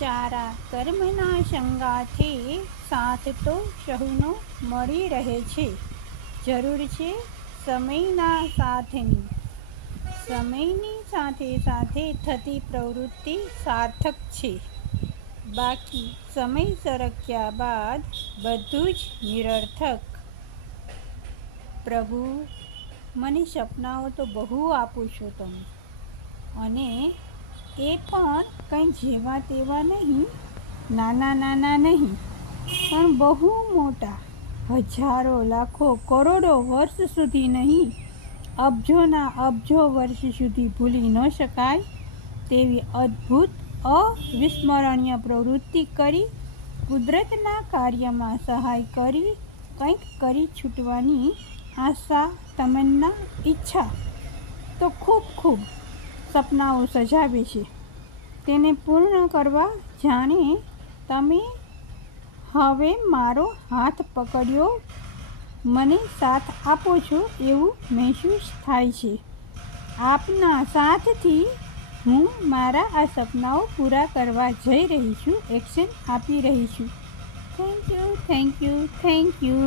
સારા કર્મના સંગાથે સાથ તો સહુનો મળી રહે છે. જરૂર છે સમયના સાથની. સમયની સાથે સાથે થતી પ્રવૃત્તિ સાર્થક છે. બાકી સમય સરક્યા બાદ બધું જ નિરર્થક. પ્રભુ, મને સપનાઓ તો બહુ આપો છો તમે, અને એ પણ કંઈ જેવા તેવા નહીં, નાના નાના નહીં, પણ બહુ મોટા, હજારો લાખો કરોડો વર્ષ સુધી નહીં, અબજોના અબજો વર્ષ સુધી ભૂલી ન શકાય તેવી અદ્ભુત અવિસ્મરણીય પ્રવૃત્તિ કરી, કુદરતના કાર્યમાં સહાય કરી, કંઈક કરી છૂટવાની આશા, તમન્ના, ઈચ્છા તો ખૂબ ખૂબ સપનાઓ સજાવે છે. તેને પૂર્ણ કરવા જાણે તમે હવે મારો હાથ પકડ્યો, મને સાથ આપો છો એવું મહેસૂસ થાય છે. આપના સાથથી હું મારા આ સપનાઓ પૂરા કરવા જઈ રહી છું, એક્શન આપી રહી છું. Thank you, thank you, thank you.